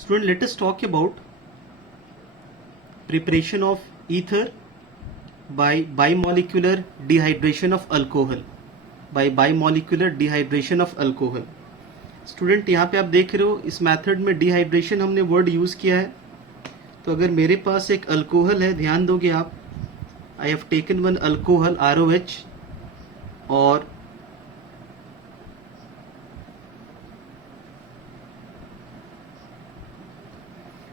Student, let us talk about preparation of ether by bimolecular dehydration of alcohol. By bimolecular dehydration of alcohol. Student यहाँ पे आप देख रहे हो इस मेथड में डिहाइड्रेशन हमने वर्ड यूज किया है. तो अगर मेरे पास एक अल्कोहल है, ध्यान दोगे आप, आई have taken one alcohol ROH और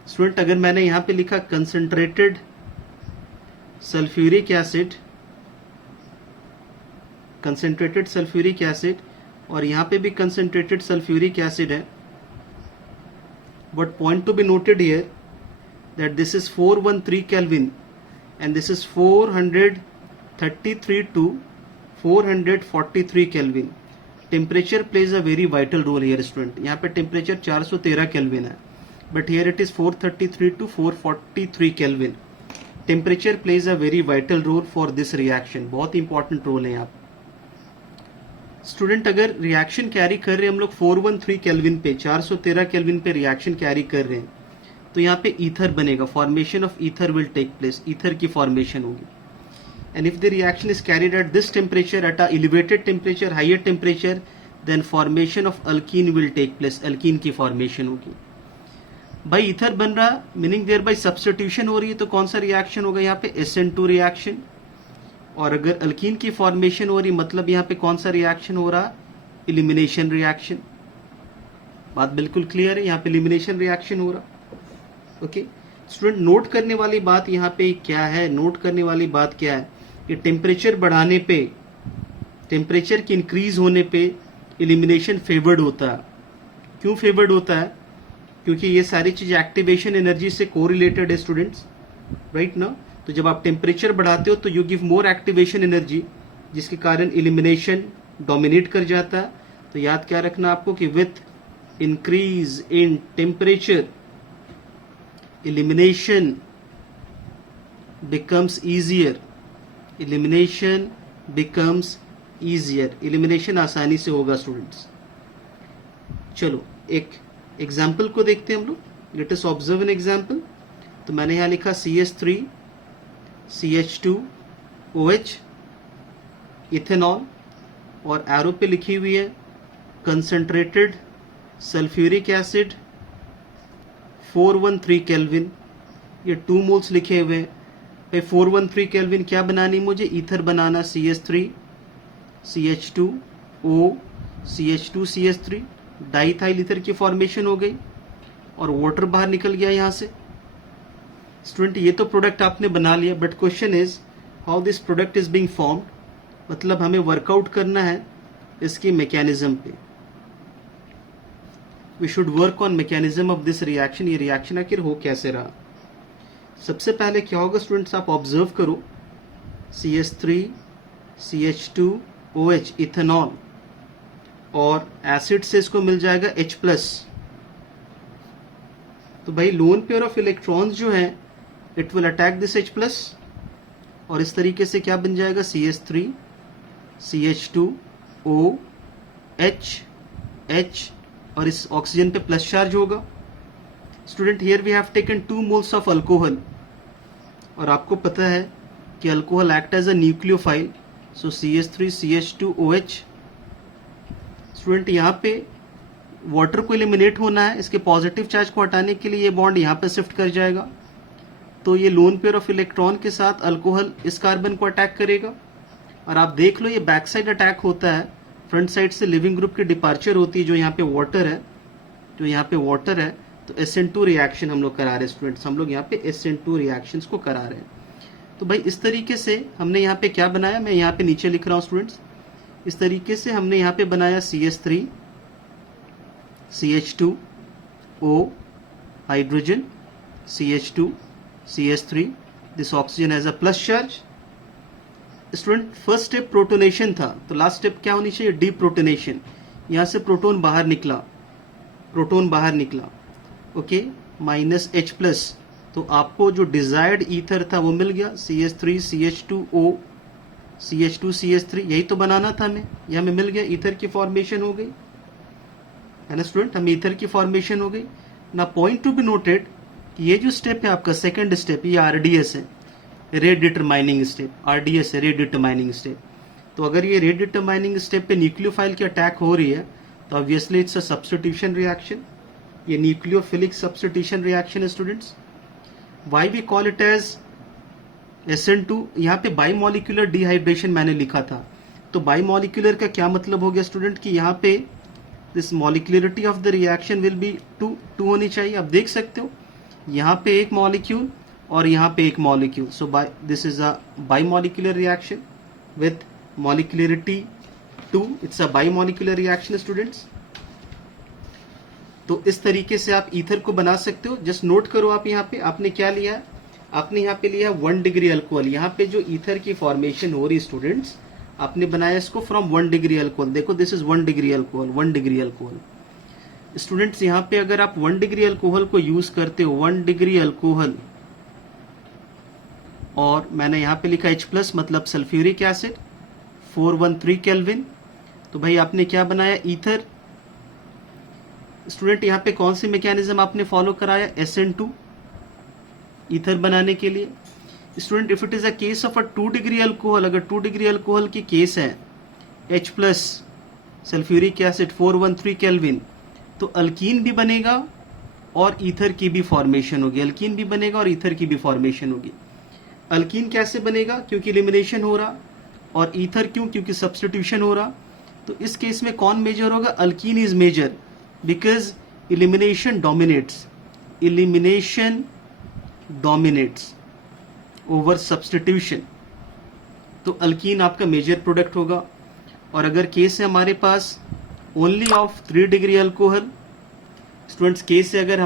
स्टूडेंट अगर मैंने यहाँ पे लिखा कंसंट्रेटेड सल्फ्यूरिक एसिड और यहाँ पे भी कंसंट्रेटेड सल्फ्यूरिक एसिड है. But point to be noted here that this is 413 kelvin and this is 433 to 443 kelvin. Temperature plays a very vital role here student. यहाँ पे टेम्परेचर 413 केल्विन है, but here it is 433 to 443 Kelvin. Temperature plays a very vital role for this reaction. बहुत important role है यहाँ. Student अगर reaction carry कर रहे हैं हम लोग 413 केल्विन पे, 413 केल्विन पे रिएक्शन कैरी कर रहे हैं, तो यहाँ पे ईथर बनेगा. Formation of ether will take place. Ether की फॉर्मेशन होगी. And if the reaction is carried at this temperature, at a elevated temperature, higher temperature, then formation of alkene will take place. Alkene की formation होगी. भाई ether बन रहा meaning there bye substitution हो रही है, तो कौन सा रिएक्शन होगा यहाँ पे? SN2 reaction. और अगर अल्कीन की फॉर्मेशन हो रही मतलब यहाँ पे कौन सा रिएक्शन हो रहा? Elimination reaction. बात बिल्कुल क्लियर है, यहाँ पे एलिमिनेशन रिएक्शन हो रहा. ओके स्टूडेंट, नोट करने वाली बात यहाँ पे क्या है? नोट करने वाली बात क्या है कि टेम्परेचर बढ़ाने पे, टेम्परेचर की इंक्रीज होने पे एलिमिनेशन फेवर्ड होता है. क्यों फेवर्ड होता है? क्योंकि ये सारी चीज एक्टिवेशन एनर्जी से कोरिलेटेड है स्टूडेंट्स, राइट ना. तो जब आप टेम्परेचर बढ़ाते हो तो you give more activation energy, जिसके कारण एलिमिनेशन डोमिनेट कर जाता है. तो याद क्या रखना आपको कि with increase in temperature elimination becomes easier. Elimination becomes easier. Elimination आसानी से होगा स्टूडेंट्स. चलो एक एग्जाम्पल को देखते हैं हम लोग. Let us observe an example. तो मैंने यहां लिखा CH3 CH2OH इथेनॉल और एरो पे लिखी हुई है कंसंट्रेटेड सल्फ्यूरिक एसिड 413 केल्विन. ये 2 मोल्स लिखे हुए हैं. 413 केल्विन क्या बनानी मुझे? ईथर बनाना. CH3 CH2O CH2 CH3 diethyl ether की फॉर्मेशन हो गई और वाटर बाहर निकल गया यहां से. स्टूडेंट ये तो प्रोडक्ट आपने बना लिया, but question is how this product is being formed. मतलब हमें वर्कआउट करना है इसकी मैकेनिज्म पे. We should work on mechanism of this reaction. ये रिएक्शन आखिर हो कैसे रहा? सबसे पहले क्या होगा स्टूडेंट्स, आप ऑब्जर्व करो. CH3 CH2OH इथेनॉल और एसिड से इसको मिल जाएगा H+. तो भाई लोन पेयर ऑफ इलेक्ट्रॉन्स जो है it will attack this H+, और इस तरीके से क्या बन जाएगा? CH3 CH2OH H और इस ऑक्सीजन पे प्लस चार्ज होगा. Student here we have taken 2 moles of alcohol, और आपको पता है कि alcohol act as a nucleophile. So CH3 CH2OH. Student यहाँ पे वाटर को एलिमिनेट होना है. इसके पॉजिटिव चार्ज को हटाने के लिए ये बॉन्ड यहाँ पे शिफ्ट कर जाएगा. तो ये लोन पेयर ऑफ इलेक्ट्रॉन के साथ अल्कोहल इस कार्बन को अटैक करेगा. और आप देख लो ये बैक साइड अटैक होता है. फ्रंट साइड से लिविंग ग्रुप की डिपार्चर होती है जो यहाँ पे वाटर है, तो SN2 रिएक्शन हम लोग करा रहे हैं स्टूडेंट्स. हम लोग यहाँ पे SN2 रिएक्शंस को करा रहे हैं. तो भाई इस तरीके से हमने यहाँ पे क्या बनाया, मैं यहाँ पे नीचे लिख रहा हूँ स्टूडेंट्स. इस तरीके से हमने यहाँ पे बनाया CH3 CH2O hydrogen, CH2 CH3. This oxygen has a plus charge. Student first step protonation था, तो लास्ट स्टेप क्या होनी चाहिए? डीप्रोटोनेशन. यहाँ से प्रोटोन बाहर निकला. Okay -H+. तो आपको जो डिजायर्ड ईथर था वो मिल गया. CH3 CH2O CH2 CH3 यही तो बनाना था हमें. ये हमें मिल गया. ईथर की फॉर्मेशन हो गई है ना स्टूडेंट, हमें ईथर की फॉर्मेशन हो गई. ना पॉइंट टू बी नोटेड कि ये जो स्टेप है आपका सेकेंड स्टेप, ये आरडीएस है, रेट डिटरमाइनिंग स्टेप। आरडीएस है रेट डिटरमाइनिंग स्टेप। तो अगर ये रेट डिटरमाइनिंग स्टेप पे न्यूक्लियोफाइल की अटैक हो रही है तो obviously it's a substitution reaction. ये न्यूक्लियोफिलिक सब्स्टिट्यूशन रिएक्शन है students. Why we call it as SN2। यहाँ पे बाईमोलिकुलर डिहाइड्रेशन मैंने लिखा था, तो बाईमोलिकुलर का क्या मतलब हो गया स्टूडेंट कि यहाँ पे this molecularity of the reaction will be two होनी चाहिए। आप देख सकते हो यहाँ पे एक मॉलिक्यूल और यहाँ पे एक molecule, so this is a bimolecular reaction with molecularity 2। It's a bimolecular reaction students. तो इस तरीके से आप ईथर को बना सकते हो। जस्ट नोट करो आप यहाँ पे आपने क्या लिया है, आपने यहाँ पे लिया 1 डिग्री अल्कोहल। यहाँ पे जो ईथर की फॉर्मेशन हो रही स्टूडेंट्स, आपने बनाया इसको फ्रॉम 1 डिग्री अल्कोहल। देखो this is 1 degree alcohol, 1 degree alcohol. Students यहाँ पे अगर आप 1 डिग्री अल्कोहल को यूज करते हो, 1 डिग्री अल्कोहल, और मैंने यहाँ पे लिखा H+ मतलब सल्फ्यूरिक एसिड 413 केल्विन, तो भाई आपने क्या बनाया, ईथर। स्टूडेंट यहाँ पे कौन सी मैकेनिज्म आपने फॉलो कराया, SN2 ईथर बनाने के लिए। Student if it is a case of a 2 degree alcohol, अगर 2 डिग्री अल्कोहल की केस है, H+ सल्फ्यूरिक एसिड 413 केल्विन, तो अल्कीन भी बनेगा और ईथर की भी फॉर्मेशन होगी। अल्कीन भी बनेगा और ईथर की भी फॉर्मेशन होगी। अल्कीन कैसे बनेगा, क्योंकि एलिमिनेशन हो रहा, और ईथर क्यों, क्योंकि सब्स्टिट्यूशन हो रहा। तो इस केस में कौन मेजर होगा, alkene is major because elimination dominates, elimination dominates over substitution. तो अल्कीन आपका मेजर प्रोडक्ट होगा। और अगर केस है हमारे पास only of 3 degree alcohol, students case है अगर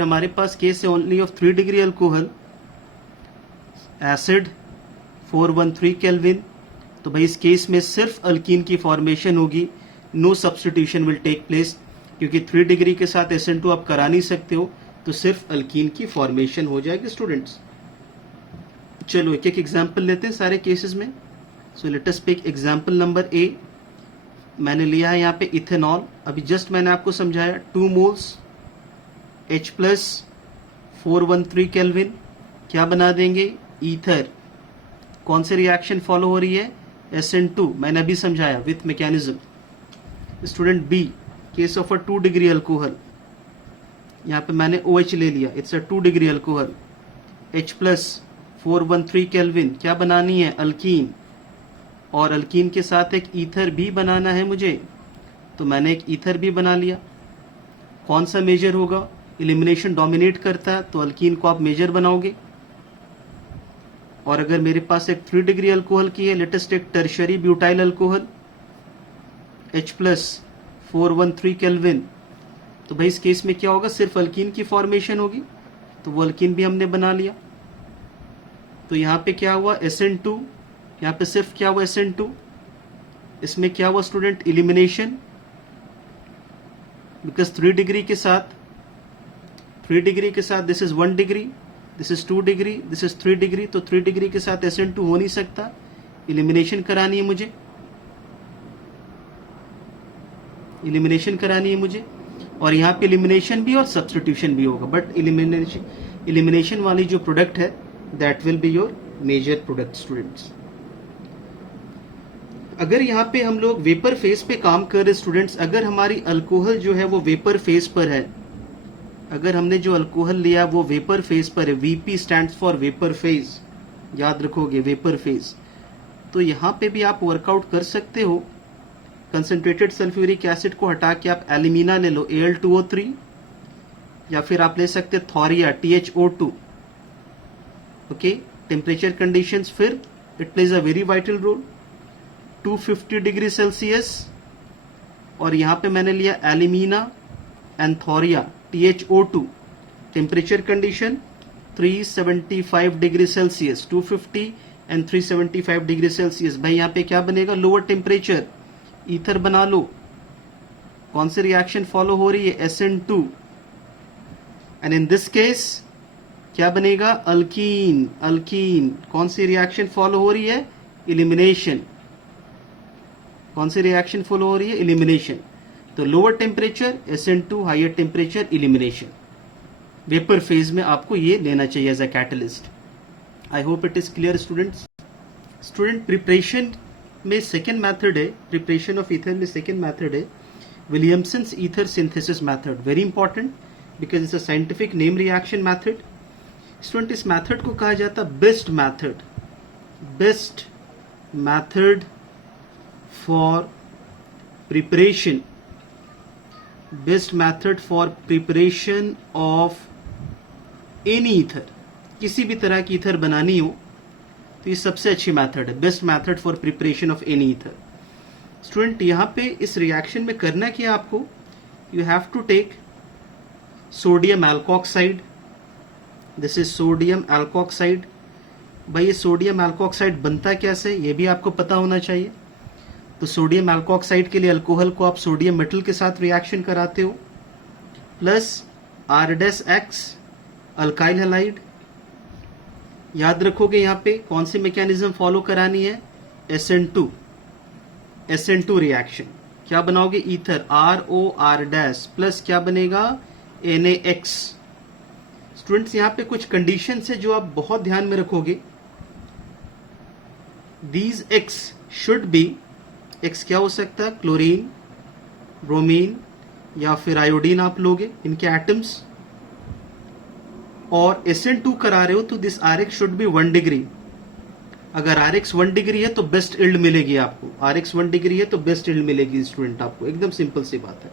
हमारे पास केस है only of 3 degree alcohol, acid 413 kelvin, तो भाई इस केस में सिर्फ अल्कीन की फॉर्मेशन होगी, no substitution will take place, क्योंकि 3 डिग्री के साथ SN2 आप करा नहीं सकते हो, तो सिर्फ अल्कीन की फॉर्मेशन हो जाएगी स्टूडेंट्स। चलो एक एक एग्जाम्पल लेते हैं सारे केसेस में। So let us pick example number A। मैंने लिया है यहाँ पे इथेनॉल, अभी जस्ट मैंने आपको समझाया 2 मोल्स H+ 413 केल्विन, क्या बना देंगे, ईथर। कौन से रिएक्शन फॉलो हो रही है, SN2, मैंने अभी समझाया with mechanism. Student B, case of a 2 degree alcohol, यहाँ पे मैंने OH ले लिया, it's a 2 degree alcohol, H+ 413 kelvin, क्या बनानी है, अल्कीन, और अल्कीन के साथ एक ईथर भी बनाना है मुझे, तो मैंने एक ईथर भी बना लिया। कौन सा मेजर होगा, एलिमिनेशन डोमिनेट करता है तो अल्कीन को आप मेजर बनाओगे। और अगर मेरे पास एक 3 डिग्री अल्कोहल की है, लेटेस्ट एक tertiary butyl alcohol, H+ 413 kelvin, तो भाई इस केस में क्या होगा, सिर्फ अल्कीन की फॉर्मेशन होगी, तो वो अल्कीन भी हमने बना लिया। तो यहाँ पे क्या हुआ, SN2, यहाँ पे सिर्फ क्या हुआ, SN2। इसमें क्या हुआ स्टूडेंट, इलिमिनेशन, बिकॉज 3 डिग्री के साथ this is 1 degree, this is 2 degree, this is 3 degree, तो 3 डिग्री के साथ SN2 हो नहीं सकता, इलिमिनेशन करानी है मुझे, और यहाँ पे इलिमिनेशन भी और सब्स्टिट्यूशन भी होगा, बट इलिमिनेशन वाली जो प्रोडक्ट है that will be your major product students. अगर यहाँ पे हम लोग वेपर फेज पे काम कर रहे स्टूडेंट्स, अगर हमारी अल्कोहल जो है वो वेपर फेज पर है, अगर हमने जो अल्कोहल लिया वो वेपर फेज पर है, VP stands for vapour phase, याद रखोगे वेपर फेज, तो यहाँ पे भी आप वर्कआउट कर सकते हो। कंसंट्रेटेड सल्फ्यूरिक एसिड को हटा के आप एल्यूमिना ले लो, Al2O3, या फिर आप ले सकते thoria, THO2। Okay, temperature conditions, फिर it plays a very vital role, 250 degree Celsius, और यहाँ पे मैंने लिया alumina and thoria, THO2, temperature condition 375 degree Celsius, 250 and 375 degree Celsius. भाई यहाँ पे क्या बनेगा, लोअर टेम्परेचर, ईथर बना लो। कौन सी रिएक्शन फॉलो हो रही है, SN2, and in this case क्या बनेगा, अल्कीन। कौन सी रिएक्शन फॉलो हो रही है, इलिमिनेशन। कौन सी रिएक्शन फॉलो हो रही है, इलिमिनेशन। तो lower temperature SN2, higher temperature elimination. Vapour phase में आपको ये लेना चाहिए as a catalyst. I hope it is clear students. Student preparation में सेकेंड मैथड है, प्रिपरेशन ऑफ ईथर में सेकेंड मैथड है Williamson's ether synthesis method. Very important because it's a scientific name reaction method. Student इस method को कहा जाता है best method, best method for preparation, best method for preparation of any ether. किसी भी तरह की ईथर बनानी हो तो ये सबसे अच्छी मेथड है, best method for preparation of any ether. Student यहाँ पे इस रिएक्शन में करना क्या आपको, you have to take sodium alkoxide, this is sodium alkoxide. भाई ये सोडियम एल्कोक्साइड बनता कैसे ये भी आपको पता होना चाहिए। तो सोडियम एल्कोक्साइड के लिए अल्कोहल को आप सोडियम मेटल के साथ रिएक्शन कराते हो, प्लस R-X अल्काइल हैलाइड। याद रखोगे यहाँ पे कौन सी मैकेनिज्म फॉलो करानी है, SN2 रिएक्शन। क्या बनाओगे, ईथर ROR- प्लस क्या बनेगा, NaX। स्टूडेंट्स यहाँ पे कुछ कंडीशन है जो आप बहुत ध्यान में रखोगे। These X should be, X क्या हो सकता है, क्लोरीन, ब्रोमीन या फिर आयोडीन आप लोगे इनके एटम्स। और SN2 करा रहे हो तो this RX should be 1 degree. अगर RX 1 डिग्री है तो बेस्ट इल्ड मिलेगी आपको, RX 1 डिग्री है तो बेस्ट इल्ड मिलेगी स्टूडेंट आपको, एकदम सिंपल सी बात है।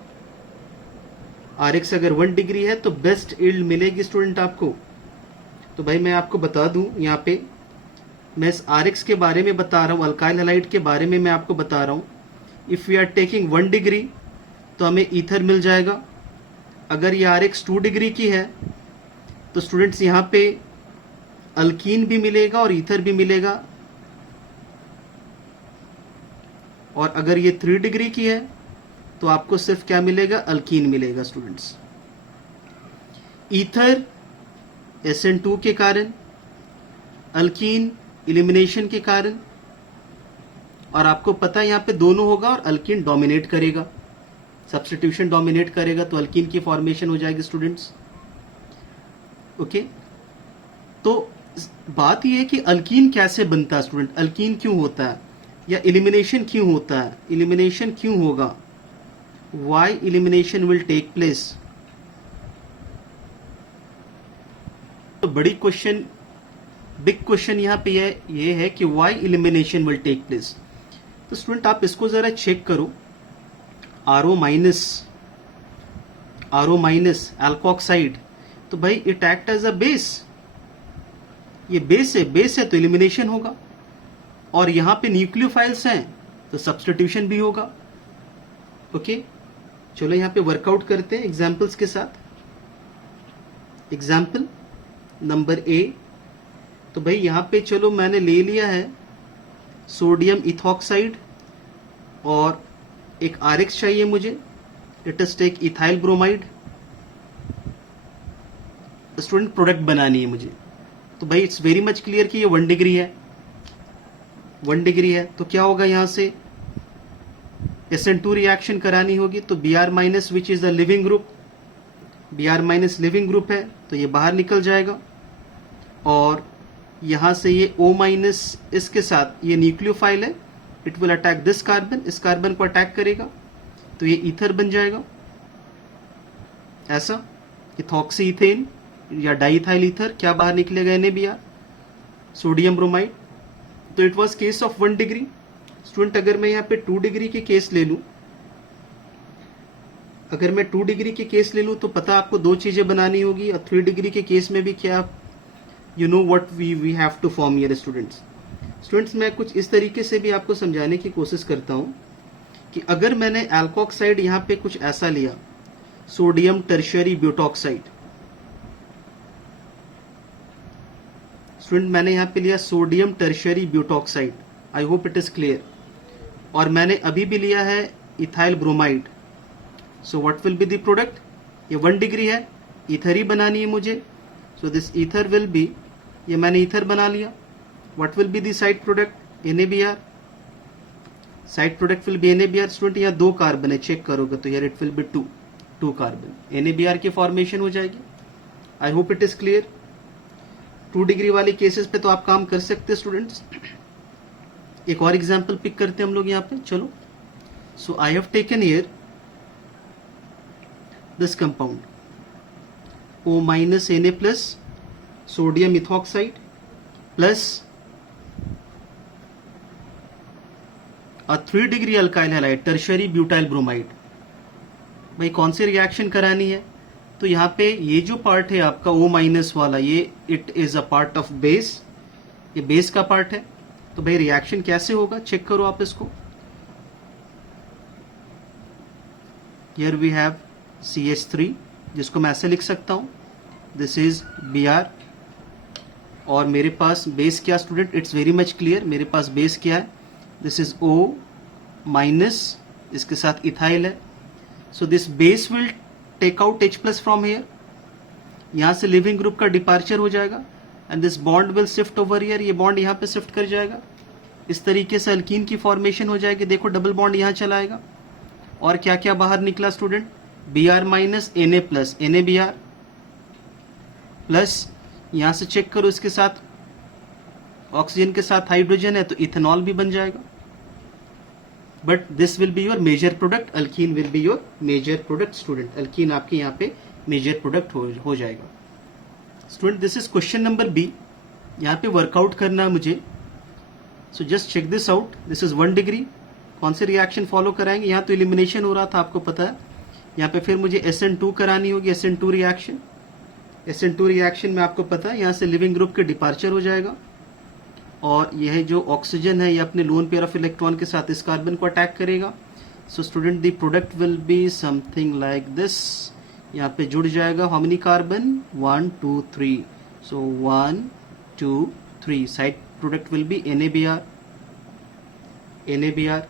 RX अगर 1 डिग्री है तो बेस्ट इल्ड मिलेगी स्टूडेंट आपको। तो भाई मैं आपको बता दूं यहाँ पे, मैं इस RX के बारे में बता रहा हूँ, अल्काइल हैलाइड के बारे में मैं आपको बता रहा हूँ। If we are taking 1 degree तो हमें ईथर मिल जाएगा। अगर ये RX 2 डिग्री की है तो स्टूडेंट्स यहाँ पे अल्कीन भी मिलेगा और ईथर भी मिलेगा। और अगर ये 3 डिग्री की है तो आपको सिर्फ क्या मिलेगा, अल्कीन मिलेगा स्टूडेंट्स। ईथर SN2 के कारण, अल्कीन इलिमिनेशन के कारण। और आपको पता है यहाँ पे दोनों होगा और अल्कीन डोमिनेट करेगा, सब्स्टिट्यूशन डोमिनेट करेगा तो अल्कीन की फॉर्मेशन हो जाएगी स्टूडेंट्स। ओके तो बात यह है कि अल्कीन कैसे बनता है स्टूडेंट, अल्कीन क्यों होता है या इलिमिनेशन क्यों होता है, इलिमिनेशन क्यों होगा, why elimination will take place. तो बड़ी क्वेश्चन, बिग क्वेश्चन यहाँ पे ये है कि why elimination will take place. तो स्टूडेंट आप इसको जरा चेक करो, RO माइनस एल्कोक्साइड, तो भाई it act as a base, ये बेस है तो इलिमिनेशन होगा। और यहां पे न्यूक्लियोफाइल्स हैं तो सब्स्टिट्यूशन भी होगा। ओके चलो यहां पे वर्कआउट करते हैं एग्जांपल्स के साथ। एग्जांपल नंबर A, तो भाई यहां पे चलो मैंने ले लिया है सोडियम इथॉक्साइड और एक RX चाहिए मुझे, let us take ethyl bromide. Student product बनानी है मुझे, तो भाई इट्स वेरी मच क्लियर कि ये 1 डिग्री है, 1 डिग्री है तो क्या होगा, यहां से SN2 रिएक्शन करानी होगी तो Br minus which is the leaving group, Br minus leaving group है तो ये बाहर निकल जाएगा। और यहां से ये O माइनस इसके साथ, ये न्यूक्लियोफाइल है, it will attack this carbon, इस कार्बन को अटैक करेगा तो ये ईथर बन जाएगा। ऐसा इथॉक्सी इथेन या डाइथाइल ईथर, क्या बाहर निकलेगा, NaBr, सोडियम ब्रोमाइड। तो it was case of 1 degree. Student अगर मैं यहाँ पे 2 डिग्री के केस ले लूं, अगर मैं 2 डिग्री के केस ले लूं तो पता आपको 2 चीजें बनानी होगी। और 3 डिग्री के केस में भी क्या, you know what we have to form here students मैं कुछ इस तरीके से भी आपको समझाने की कोशिश करता हूं कि अगर मैंने एल्कोक्साइड यहाँ पे कुछ ऐसा लिया, सोडियम टर्शियरी ब्यूटॉक्साइड, स्टूडेंट मैंने यहाँ पे लिया sodium tertiary butoxide, I hope it is clear. और मैंने अभी भी लिया है ethyl bromide. So what will be the product, ये 1 डिग्री है, ईथर ही बनानी है मुझे, so this ether will be, ये मैंने ईथर बना लिया। What will be the side product, NaBr, side product will be NaBr। Student यहाँ 2 कार्बन है, चेक करोगे तो यार it will B 2 carbon, NaBr की फॉर्मेशन हो जाएगी। आई hope it is clear. 2 degree वाली केसेस पे तो आप काम कर सकते हैं स्टूडेंट्स। एक और एग्जांपल पिक करते हैं हम लोग यहाँ पे, चलो। So I have taken here this compound O minus Na plus sodium ethoxide plus a 3 degree alkyl halide tertiary butyl bromide. भाई कौन सी रिएक्शन करानी है? तो यहाँ पे ये जो पार्ट है आपका O माइनस वाला, ये it is a part of base, ये बेस का पार्ट है। तो भाई रिएक्शन कैसे होगा, चेक करो आप इसको। हियर वी हैव CH3, जिसको मैं ऐसे लिख सकता हूं, दिस इज Br। और मेरे पास बेस क्या student, it's very much clear, मेरे पास बेस क्या है, दिस इज O माइनस, इसके साथ इथाइल है। So this base will take out H plus from here, यहां से लिविंग ग्रुप का डिपार्चर हो जाएगा and this bond will shift over here, ये बॉन्ड यहां पे शिफ्ट कर जाएगा। इस तरीके से अल्कीन की फॉर्मेशन हो जाएगी। देखो डबल बॉन्ड यहां चला आएगा और क्या क्या बाहर निकला student, Br minus Na plus NaBr plus यहां से चेक करो, इसके साथ ऑक्सीजन के साथ हाइड्रोजन है तो इथेनॉल भी बन जाएगा। But this will be your major product, alkene will be your major product student. Alkene आपके यहाँ पे मेजर प्रोडक्ट हो जाएगा student. This is question number B। यहाँ पे वर्कआउट करना है मुझे, so just check this out. This is 1 degree. कौन से रिएक्शन फॉलो कराएंगे, यहाँ तो एलिमिनेशन हो रहा था आपको पता है, यहाँ पे फिर मुझे SN2 करानी होगी, SN2 रिएक्शन। SN2 रिएक्शन में आपको पता है यहाँ से लिविंग ग्रुप के डिपार्चर हो जाएगा और यह जो ऑक्सीजन है ये अपने लोन पेयर ऑफ इलेक्ट्रॉन के साथ इस कार्बन को अटैक करेगा। So student the product will be something like this. यहाँ पे जुड़ जाएगा how many carbon, 1 2 3। So 1 2 3। Side product will be NaBr।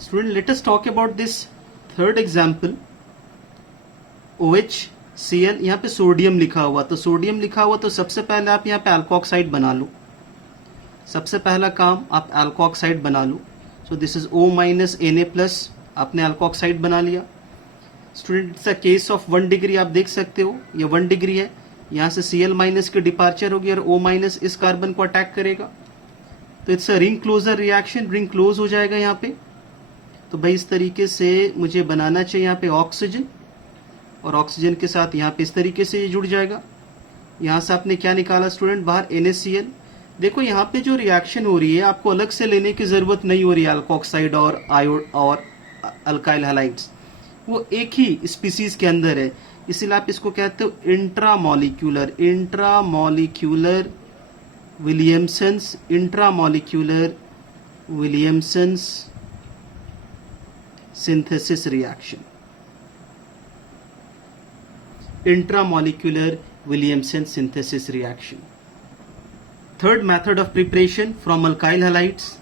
Student, let us talk about this third example, OHCl। यहाँ पे सोडियम लिखा हुआ, तो सोडियम लिखा हुआ तो सबसे पहले आप यहाँ पे अल्कोक्साइड बना लो। सबसे पहला काम आप अल्कोक्साइड बना लो। So this is O minus Na plus, आपने अल्कोक्साइड बना लिया। Student it's a case of 1 degree, आप देख सकते हो ये 1 डिग्री है, यहाँ से Cl माइनस के डिपार्चर होगी और O माइनस इस कार्बन को अटैक करेगा। तो it's a ring closure reaction, ring close हो जाएगा यहाँ पे। तो भाई इस तरीके से मुझे बनाना चाहिए यहाँ पे ऑक्सीजन, और ऑक्सीजन के साथ यहाँ पे इस तरीके से ये जुड़ जाएगा। यहाँ से आपने क्या निकाला स्टूडेंट, बाहर NaCl। देखो यहाँ पे जो रिएक्शन हो रही है आपको अलग से लेने की जरूरत नहीं हो रही है, अल्कोक्साइड और आयोड और अल्काइल हैलाइड्स वो एक ही स्पीसीज के अंदर है, इसीलिए आप इसको कहते हो intramolecular Williamson's synthesis reaction, intramolecular Williamson synthesis reaction. Third method of preparation from alkyl halides.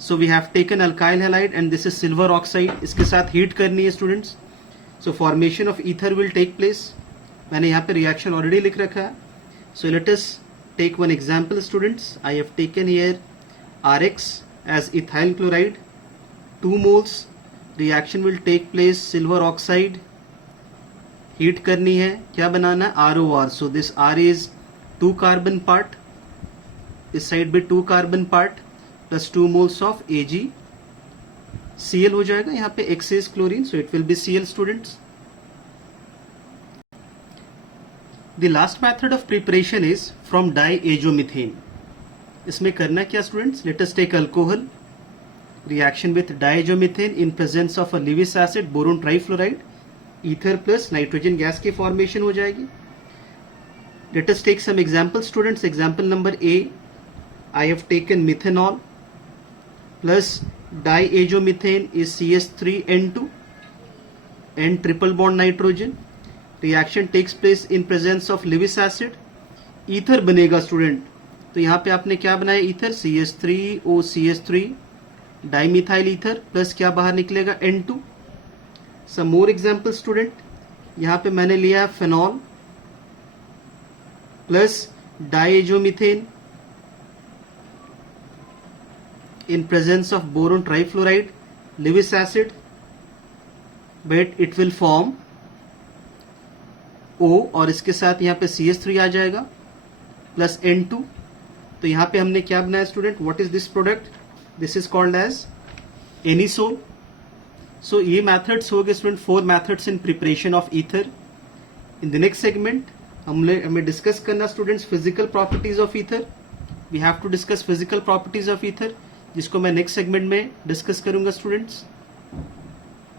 So we have taken alkyl halide and this is silver oxide, इसके साथ heat करनी है students. So formation of ether will take place. मैंने यहाँ पे reaction already लिख रखा है. So let us take one example students. I have taken here RX as ethyl chloride, 2 moles. Reaction will take place, silver oxide heat करनी है, क्या बनाना है, ROR। So this R is 2 carbon part, इस side भी 2 carbon part plus 2 moles of AgCl हो जाएगा, यहाँ पे X is chlorine, so it will be Cl students. The last method of preparation is from diazomethane. इसमें करना क्या students, let us take alcohol, reaction with diazomethane in presence of a Lewis acid, boron trifluoride, ether plus nitrogen gas की formation हो जाएगी। Let us take some examples students. Example number A, I have taken methanol plus diazomethane is CH3N2 and triple bond nitrogen. Reaction takes place in presence of Lewis acid. Ether बनेगा student, तो यहाँ पे आपने क्या बनाया, ether CH3OCH3 dimethyl ether plus क्या बाहर निकलेगा, N2। सम मोर एग्जाम्पल स्टूडेंट, यहाँ पे मैंने लिया है phenol plus diazomethane in presence of boron trifluoride, Lewis acid, but it will form O और इसके साथ यहाँ पे CH3 आ जाएगा प्लस N2। तो यहाँ पे हमने क्या बनाया student, what is this product, this is called as anisole. So ये मैथड्स हो गए student, 4 methods in preparation of ether. In the next segment हमें डिस्कस करना students physical properties of ether. We have to discuss physical properties of ether, जिसको मैं next segment में discuss करूंगा students.